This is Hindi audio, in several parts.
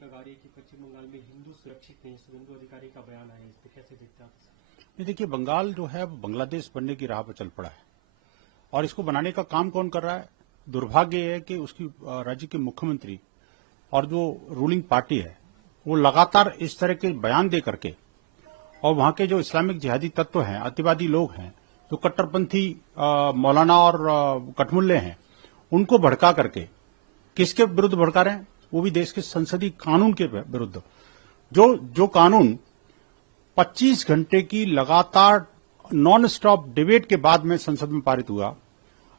प्रियंका गांधी की पश्चिम बंगाल में हिंदू सुरक्षित नहीं, शुभेंदु अधिकारी का बयान आया, इस पे कैसे देखते हैं आप? ये देखिए, बंगाल जो है बांग्लादेश बनने की राह पर चल पड़ा है और इसको बनाने का काम कौन कर रहा है? दुर्भाग्य है कि उसकी राज्य के मुख्यमंत्री और जो रूलिंग पार्टी है वो लगातार इस तरह के बयान दे करके और वहां के जो इस्लामिक जिहादी तत्व हैं, अतिवादी लोग हैं, जो कट्टरपंथी मौलाना और कठमुल्ले हैं, उनको भड़का करके किसके विरुद्ध भड़का रहे हैं? वो भी देश के संसदीय कानून के विरुद्ध। जो कानून 25 घंटे की लगातार नॉन स्टॉप डिबेट के बाद में संसद में पारित हुआ,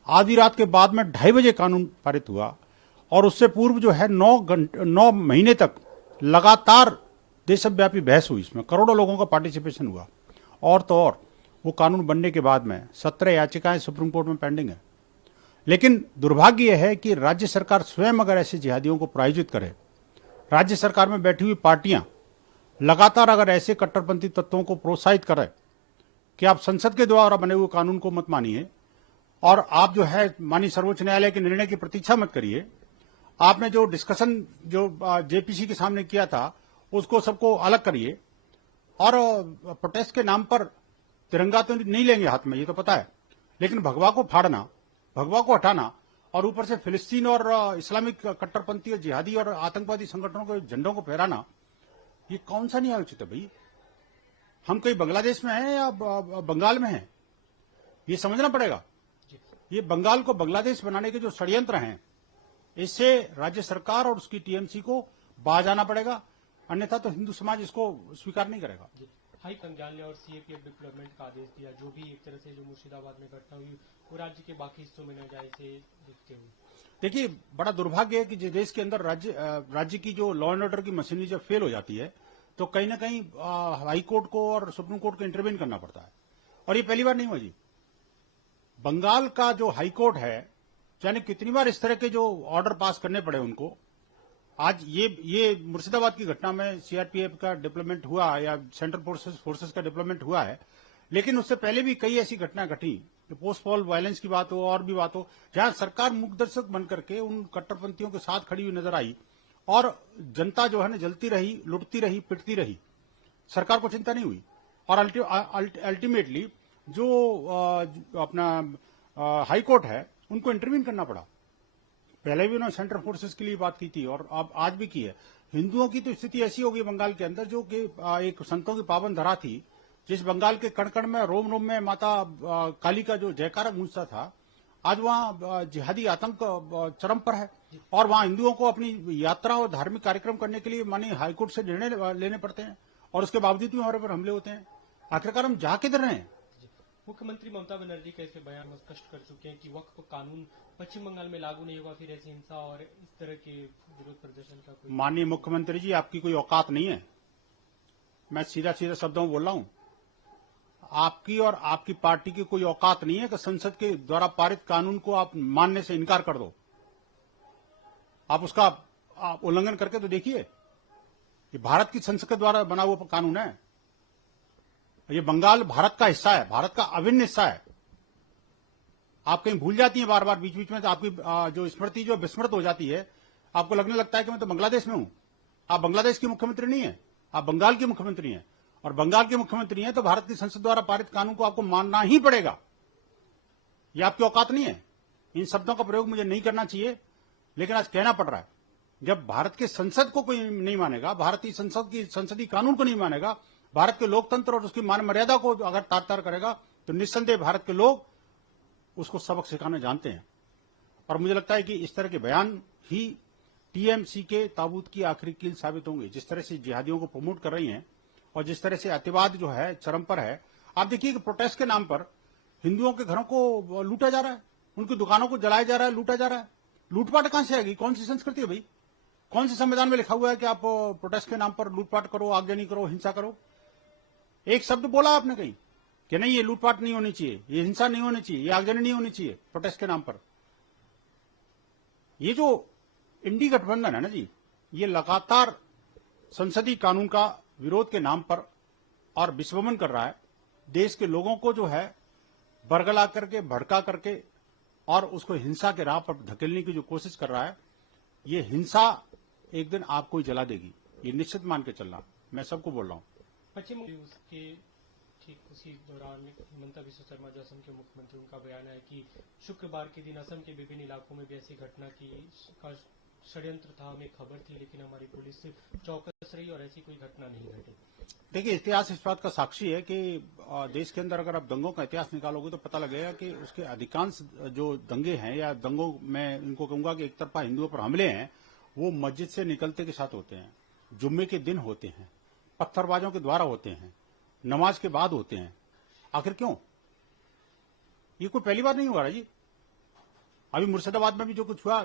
आधी रात के बाद में 2:30 बजे कानून पारित हुआ और उससे पूर्व जो है 9 महीने तक लगातार देशव्यापी बहस हुई, इसमें करोड़ों लोगों का पार्टिसिपेशन हुआ। और तो और वो कानून बनने के बाद में 17 याचिकाएं सुप्रीम कोर्ट में पेंडिंग है। लेकिन दुर्भाग्य यह है कि राज्य सरकार स्वयं अगर ऐसे जिहादियों को प्रायोजित करे, राज्य सरकार में बैठी हुई पार्टियां लगातार अगर ऐसे कट्टरपंथी तत्वों को प्रोत्साहित करें कि आप संसद के द्वारा बने हुए कानून को मत मानिए और आप जो है माननीय सर्वोच्च न्यायालय के निर्णय की प्रतीक्षा मत करिए, आपने जो डिस्कशन जो जेपीसी के सामने किया था उसको सबको अलग करिए और प्रोटेस्ट के नाम पर तिरंगा तो नहीं लेंगे हाथ में, ये तो पता है, लेकिन भगवा को फाड़ना, भगवा को हटाना और ऊपर से फिलिस्तीन और इस्लामिक कट्टरपंथी और जिहादी और आतंकवादी संगठनों के झंडों को फहराना, ये कौन सा न्याय उचित है भाई? हम कहीं बांग्लादेश में हैं या बंगाल में हैं, ये समझना पड़ेगा। ये बंगाल को बांग्लादेश बनाने के जो षड्यंत्र हैं, इससे राज्य सरकार और उसकी टीएमसी को बाज आना पड़ेगा, अन्यथा तो हिंदू समाज इसको स्वीकार नहीं करेगा। हाई पंजाब ने और सीएपीएफ डिप्लॉयमेंट का आदेश दिया, जो भी एक तरह से जो मुर्शिदाबाद में घटना हुई वो राज्य के बाकी हिस्सों में न जाए, इसे देखते हुए देखिए, बड़ा दुर्भाग्य है कि देश के अंदर राज्य की जो लॉ एंड ऑर्डर की मशीनरी जब फेल हो जाती है तो कहीं ना कहीं हाई कोर्ट को और सुप्रीम कोर्ट को इंटरवेन करना पड़ता है। और ये पहली बार नहीं हुआ जी। बंगाल का जो हाई कोर्ट है, यानी कितनी बार इस तरह के जो ऑर्डर पास करने पड़े उनको। आज ये मुर्शिदाबाद की घटना में सीआरपीएफ का डिप्लॉयमेंट हुआ या सेंट्रल फोर्सेस का डिप्लॉयमेंट हुआ है, लेकिन उससे पहले भी कई ऐसी घटना घटी, पोस्ट पॉल वायलेंस की बात हो और भी बात हो, जहां सरकार मूकदर्शक बनकर के उन कट्टरपंथियों के साथ खड़ी हुई नजर आई और जनता जो है ना जलती रही, लुटती रही, पिटती रही, सरकार को चिंता नहीं हुई। और अल्टीमेटली जो अपना हाई कोर्ट है उनको इंटरवीन करना पड़ा। पहले भी उन्होंने सेंट्रल फोर्सेस के लिए बात की थी और अब आज भी की है। हिंदुओं की तो स्थिति ऐसी हो गई बंगाल के अंदर, जो कि एक संतों की पावन धरा थी, जिस बंगाल के कण कण में, रोम रोम में माता काली का जो जयकारा गूंजता था, आज वहां जिहादी आतंक चरम पर है और वहां हिंदुओं को अपनी यात्रा और धार्मिक कार्यक्रम करने के लिए माननीय हाईकोर्ट से निर्णय लेने पड़ते हैं और उसके बावजूद भी हमारे पर हमले होते हैं। आखिरकार हम जा किधर रहे हैं? मुख्यमंत्री ममता बनर्जी कैसे बयान में स्पष्ट कर चुके हैं कि वक्फ कानून पश्चिम बंगाल में लागू नहीं होगा, फिर ऐसी हिंसा और इस तरह के विरोध प्रदर्शन का कोई। माननीय मुख्यमंत्री जी, आपकी कोई औकात नहीं है। मैं सीधा सीधा शब्दों में बोल रहा हूं, आपकी और आपकी पार्टी की कोई औकात नहीं है कि संसद के द्वारा पारित कानून को आप मानने से इनकार कर दो। आप उसका उल्लंघन करके तो देखिए। ये भारत की संसद के द्वारा बना हुआ कानून है। ये बंगाल भारत का हिस्सा है, भारत का अभिन्न हिस्सा है। आप कहीं भूल जाती हैं बार बार, बीच बीच में तो आपकी जो स्मृति जो विस्मृत हो जाती है। आपको लगने लगता है कि मैं तो बांग्लादेश में हूं। आप बांग्लादेश की मुख्यमंत्री नहीं है, आप बंगाल की मुख्यमंत्री हैं और बंगाल के मुख्यमंत्री हैं तो भारत की संसद द्वारा पारित कानून को आपको मानना ही पड़ेगा। यह आपकी औकात नहीं है। इन शब्दों का प्रयोग मुझे नहीं करना चाहिए, लेकिन आज कहना पड़ रहा है। जब भारत के संसद को कोई नहीं मानेगा, भारतीय संसद की संसदीय कानून को नहीं मानेगा, भारत के लोकतंत्र और उसकी मान मर्यादा को अगर तार तार करेगा, तो निस्संदेह भारत के लोग उसको सबक सिखाना जानते हैं। और मुझे लगता है कि इस तरह के बयान ही टीएमसी के ताबूत की आखिरी कील साबित होंगे। जिस तरह से जिहादियों को प्रमोट कर रही हैं और जिस तरह से अतिवाद जो है चरम पर है। आप देखिए कि प्रोटेस्ट के नाम पर हिंदुओं के घरों को लूटा जा रहा है, उनकी दुकानों को जलाया जा रहा है, लूटा जा रहा है। लूटपाट कहां से आएगी? कौन सी संस्कृति है भाई? कौन से संविधान में लिखा हुआ है कि आप प्रोटेस्ट के नाम पर लूटपाट करो, आगजनी करो, हिंसा करो? एक शब्द बोला आपने कहीं कि नहीं, ये लूटपाट नहीं होनी चाहिए, ये हिंसा नहीं होनी चाहिए, ये आगजनी नहीं होनी चाहिए प्रोटेस्ट के नाम पर? ये जो इंडी गठबंधन है ना जी, ये लगातार संसदीय कानून का विरोध के नाम पर और विस्मरण कर रहा है। देश के लोगों को जो है बरगला करके, भड़का करके और उसको हिंसा के राह पर धकेलने की जो कोशिश कर रहा है। ये हिंसा एक दिन आपको ही जला देगी, ये निश्चित मान के चलना। मैं सबको बोल रहा हूँ। पश्चिम उसके ठीक उसी दौरान हिमंता बिस्वा शर्मा जो असम के मुख्यमंत्री, उनका बयान है कि शुक्रवार के दिन असम के विभिन्न इलाकों में भी ऐसी घटना का षड्यंत्र था, हमें खबर थी, लेकिन हमारी पुलिस चौकस रही और ऐसी कोई घटना नहीं घटी। देखिए, इतिहास इस बात का साक्षी है कि देश के अंदर अगर आप दंगों का इतिहास निकालोगे तो पता लगेगा कि उसके अधिकांश जो दंगे हैं या दंगों में इनको कहूंगा कि एक तरफा हिंदुओं पर हमले हैं, वो मस्जिद से निकलते के साथ होते हैं, जुम्मे के दिन होते हैं, पत्थरबाजों के द्वारा होते हैं, नमाज के बाद होते हैं। आखिर क्यों? ये कोई पहली बार नहीं हुआ जी। अभी मुर्शिदाबाद में भी जो कुछ हुआ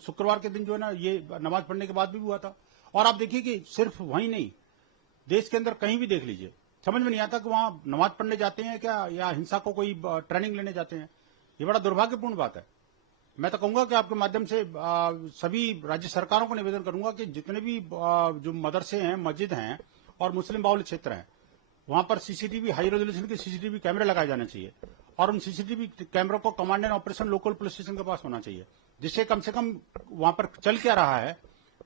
शुक्रवार के दिन जो है ना, ये नमाज पढ़ने के बाद भी हुआ था। और आप देखिए कि सिर्फ वहीं नहीं, देश के अंदर कहीं भी देख लीजिए, समझ में नहीं आता कि वहां नमाज पढ़ने जाते हैं क्या या हिंसा को कोई ट्रेनिंग लेने जाते हैं। ये बड़ा दुर्भाग्यपूर्ण बात है। मैं तो कहूंगा कि आपके माध्यम से सभी राज्य सरकारों को निवेदन करूंगा कि जितने भी जो मदरसे हैं, मस्जिद हैं और मुस्लिम बाहुल्य क्षेत्र हैं, वहां पर सीसीटीवी, हाई रेजोल्यूशन के सीसीटीवी कैमरे लगाए जाने चाहिए और उन सीसीटीवी कैमरों को command and operation local police station के पास होना चाहिए, जिससे कम से कम वहां पर चल क्या रहा है,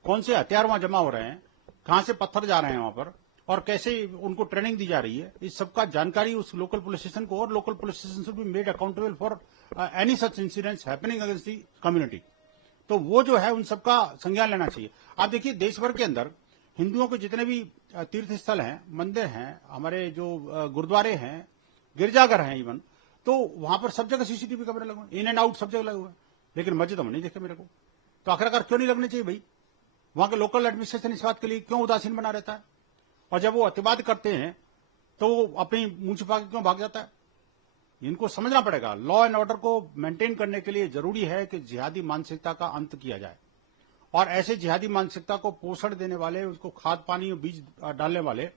कौन से हथियार वहां जमा हो रहे हैं, कहां से पत्थर जा रहे हैं वहां पर और कैसे उनको ट्रेनिंग दी जा रही है, इस सबका जानकारी उस लोकल पुलिस स्टेशन को, और local police station should be made accountable for any such incidents happening against the community. तो वो जो है उन सबका संज्ञान लेना चाहिए। आप देखिए, देश भर के अंदर हिंदुओं के जितने भी तीर्थ स्थल हैं, मंदिर हैं, हमारे जो गुरुद्वारे हैं, गिरजाघर हैं इवन, तो वहां पर सब जगह सीसीटीवी कैमरे लगे हुए, इन एंड आउट सब जगह लगे हुए हैं, लेकिन मस्जिद हम नहीं देखे मेरे को। तो आखिरकार क्यों नहीं लगने चाहिए भाई? वहां के लोकल एडमिनिस्ट्रेशन इस बात के लिए क्यों उदासीन बना रहता है? और जब वो अतिवाद करते हैं तो वो अपनी मुंह छिपा के क्यों भाग जाता है? इनको समझना पड़ेगा। लॉ एंड ऑर्डर को मेंटेन करने के लिए जरूरी है कि जिहादी मानसिकता का अंत किया जाए और ऐसे जिहादी मानसिकता को पोषण देने वाले, उसको खाद पानी और बीज डालने वाले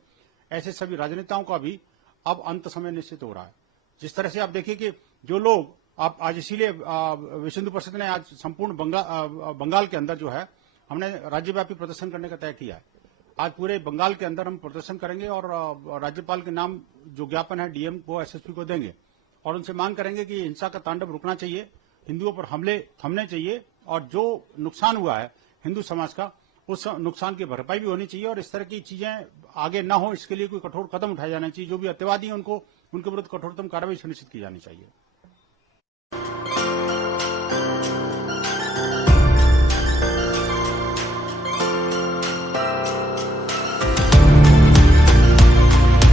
ऐसे सभी राजनेताओं का भी अब अंत समय निश्चित हो रहा है। जिस तरह से आप देखिए कि जो लोग आप आज, इसीलिए विश्व हिंदू परिषद ने आज संपूर्ण बंगाल के अंदर जो है हमने राज्यव्यापी प्रदर्शन करने का तय किया है। आज पूरे बंगाल के अंदर हम प्रदर्शन करेंगे और राज्यपाल के नाम जो ज्ञापन है डीएम को, एसएसपी को देंगे और उनसे मांग करेंगे कि हिंसा का तांडव रुकना चाहिए, हिंदुओं पर हमले थमने चाहिए और जो नुकसान हुआ है हिंदू समाज का, उस नुकसान की भरपाई भी होनी चाहिए और इस तरह की चीजें आगे न हो, इसके लिए कोई कठोर कदम उठाए जाने चाहिए। जो भी अतिवादी हैं उनको, उनके विरुद्ध कठोरतम कार्रवाई सुनिश्चित की जानी चाहिए।